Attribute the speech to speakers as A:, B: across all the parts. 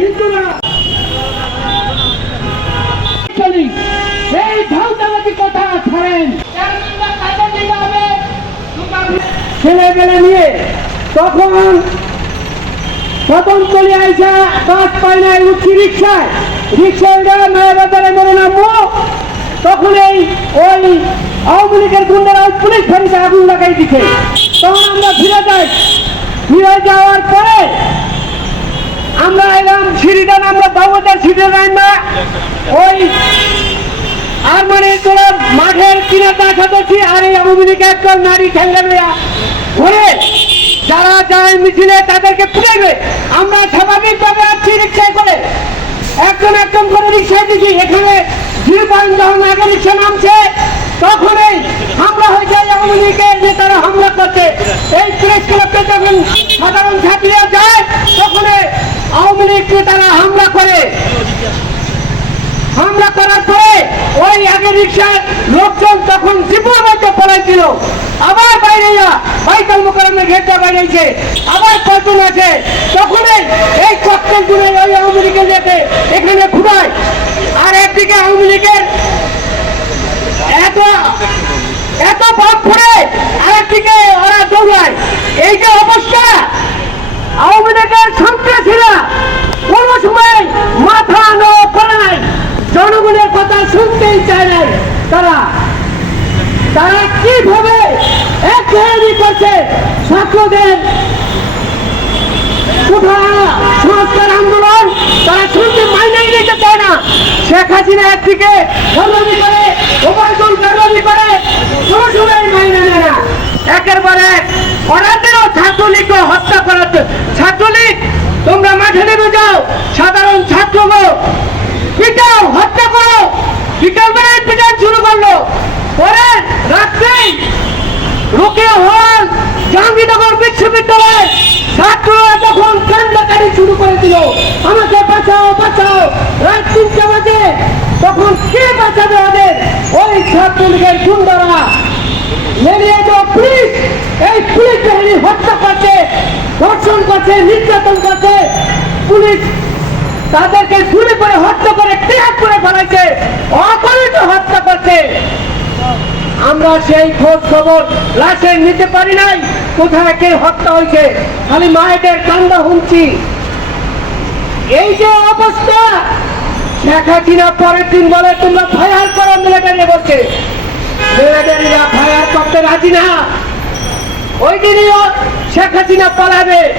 A: হিন্দুরা। এই কথা ছাড়েন। নিয়ে তখন প্রথম চলে আইসা বাস পাই নাই উঠছি রিক্সায়। রিক্সায় বাজারে নামবো। তখন এই ওই আওয়ামী লীগের গুন্ডারা পুলিশ আগুন লাগাই দিছে তখন আমরা ফিরে যাই। ফিরে যাওয়ার পরে আমরা এলাম সিঁড়িটা আমরা বাবুদের সিঁড়ি যাই না ওই আর মানে তোরা মাঠের কিনে দেখা করছি আর এই আওয়ামী লীগ নারী ঠেলে ঘুরে যারা যায় মিছিলে তাদেরকে পুড়াইবে। আমরা স্বাভাবিকভাবে আসছি রিক্সায় করে। একজন একজন করে রিক্সায় দিচ্ছি এখানে পয়েন্ট যখন আগে রিক্সা নামছে, তখনই হামলা হয়ে যায় আওয়ামী লীগের নেতারা হামলা করছে। এই প্রেস ক্লাবকে যখন সাধারণ ছাত্রীরা যায় তখন আওয়ামী লীগ নেতারা হামলা করে। হামলা করার পরে ওই আগে রিক্সার লোকজন তখন জীবন মধ্যে পড়াইছিল আবার বাইরে যা বাইকাল মোকারমের ঘেরটা বাইরেছে আবার কজন আছে। তখনই এই ককটেল জুড়ে ওই আওয়ামী লীগের যেতে এখানে ঘুরায় আর একদিকে আওয়ামী লীগের এত এত ভাব পড়ে, আরেকদিকে ওরা দৌড়ায় এই যে অবস্থা আওয়ামী লীগের সন্ত্রাসীরা কোনো সময় মাথা নো করে নাই। জনগণের কথা শুনতেই চায় নাই তারা। তারা কীভাবে এক ধরনের করছে ছাত্রদের? সংস্কার আন্দোলন? তারা শুনতে মাইনাই নিতে চায় না। শেখ হাসিনা একদিকে ধর্মী করে ওবায়দুল ধর্মী করে কোনো সময় মাইনা নেয় না একের পর এক ওনাদেরও ছাত্রলীগকে হত্যা করাচ্ছে ছাত্রলীগ তোমরা মাঠে নেমে যাও সাধারণ ছাত্রগো পিটাও হত্যা করো বিকাল বেলায় পিটান শুরু করল পরে রাত্রেই রোকে হল জাহাঙ্গীরনগর তখন শুরু করে দিল আমাকে বাঁচাও বাঁচাও রাত তিনটা তখন ওই ছাত্রলীগের গুন্ডারা। লেলিয়ে তো পুলিশ। এই পুলিশ বাহিনী হত্যা করছে, ধর্ষণ করছে, নির্যাতন করছে। পুলিশ তাদেরকে গুলি করে হত্যা করে ত্যাগ করে ফেলাইছে অপরিত হত্যা করছে আমরা সেই খোঁজ খবর লাশের নিতে পারি নাই। কোথায় কে হত্যা হয়েছে? খালি মায়েদের কান্দা শুনছি। এই যে অবস্থা! শেখ হাসিনা পরের দিন বলে? তোমরা ফায়ার করো মিলিটারি বলছে। মিলিটারিরা ফায়ার করতে রাজি না। ওই দিনই শেখ হাসিনা পালাবে।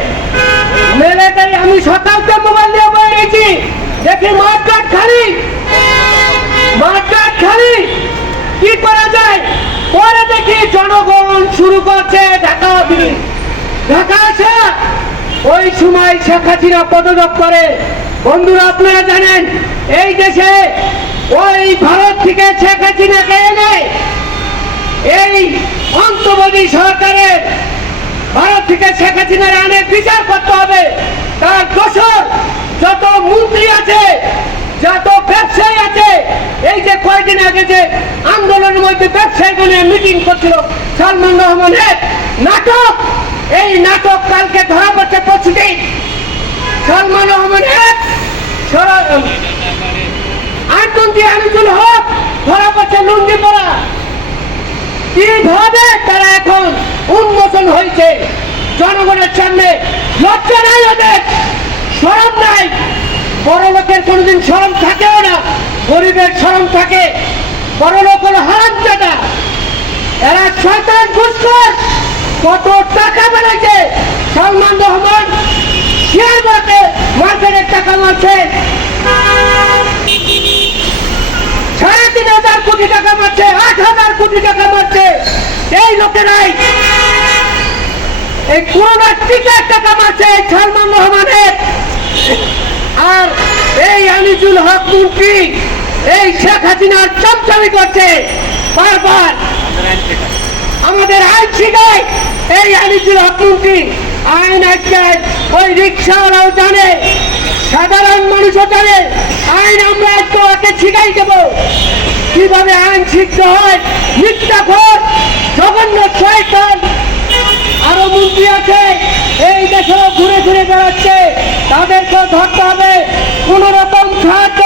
A: মিলিটারি আমি সকালতে মোবাইল দিয়ে বয়ে গেছি। দেখি মাঠঘাট খালি। মাঠঘাট খালি কি করা যায় পরে জনগণ শুরু করছে ঢাকা। ঢাকা আসা। ওই সময় শেখ হাসিনা পদত্যাগ করে। বন্ধুরা, আপনারা জানেন, এই দেশে ওই ভারত থেকে শেখ হাসিনাকে এনে এই অন্তর্বর্তী সরকারের ভারত থেকে শেখ হাসিনার আনে বিচার করতে হবে। তার দোষর যত মন্ত্রী আছে, যত ব্যবসায়ী আছে এই যে কয়েকদিন আগে যে আন্দোলনের মধ্যে ব্যবসায়ীগুলো মিটিং করছিল সালমান রহমানের নাটক। এই নাটক কালকে ধরা পড়ছে সালমান রহমানের কীভাবে তারা এখন হয়েছে? ওদের সরম নাই। কোনোদিন থাকেও না, গরিবের সরম থাকে, বড় লোক হলো হারাম এরা শয়তান ঘুষখোর কত টাকা বেড়েছে সালমান রহমান শেয়ার মার্কেট মার্কেটের টাকা মারছে। সাড়ে তিন হাজার কোটি টাকা মারছে, আট হাজার কোটি টাকা মারছে। এই লোকেরাই এই করোনার টিকার টাকা মারছে এই সালমান রহমানের। আর এই আনিজুল হক মন্ত্রী এই শেখ হাসিনার চমচামি করছে বারবার। আমাদের আইন শিখায় এই আনিজুল হক আইন আজকে ওই রিক্সাওয়ালাও জানে, সাধারণ মানুষও জানে, আইন আমরা আজকে ওকে শিখাই দেবো। কীভাবে আইন শিখতে হয়? মিথ্যাখোর জঘন্য শয়তান। আরও মন্ত্রী আছে, এই দেশেও ঘুরে ঘুরে বেড়াচ্ছে। তাদেরকেও ধরতে হবে। কোন রকম সাহায্য